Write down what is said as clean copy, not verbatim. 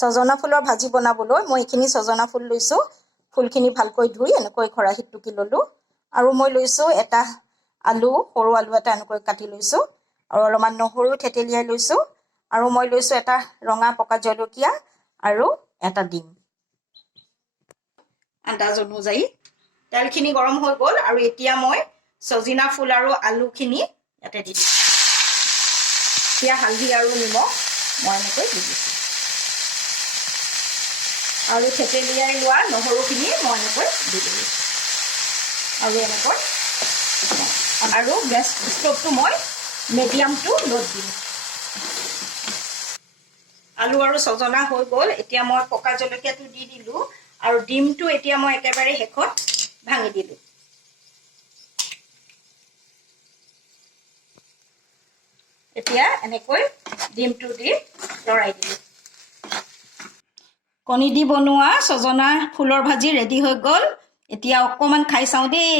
সজনা ফুলৰ ভাজি বনাবলৈ মই এইখিনি সজনা ফুল লৈছো ফুলখিনি ভালকৈ ধুই এনেকৈ খৰাহিত টুকি ললো আৰু মই লৈছো এটা আলু সৰু আলু এটা এনেকৈ কাটি লৈছো আৰু অলপমান নহৰু থেতেলিয়াই লৈছো আৰু মই লৈছো এটা ৰঙা পকা জলকীয়া আৰু এটা ডিম আন্দাজ অনুযায়ী তেলখিনি গৰম হৈ গ'ল আৰু এতিয়া মই সজনা ফুল আৰু আলুখিনি ইয়াতে দি দিছো এতিয়া হালধি আৰু নিমখ মই এনেকৈ দি দিছো আৰু থেতেলিয়াই লোৱা নহৰুখিনি মই এনেকৈ দি দিলো আৰু এনেকৈ আৰু গেছ ষ্টভটো মই মিডিয়াম টু লোত দিম আলু আৰু সজনা হৈ গ'ল এতিয়া মই পকা জলকীয়াটো দি দিলো আৰু ডিমটো এতিয়া মই একেবাৰে হেকত ভাঙি দিলো এতিয়া এনেকৈ ডিমটো দি লৰাই দিলো কণী দি বনোৱা সজনা ফুলৰ ভাজি ৰেডি হৈ গ'ল এতিয়া অকমান খাই চাওঁ দেই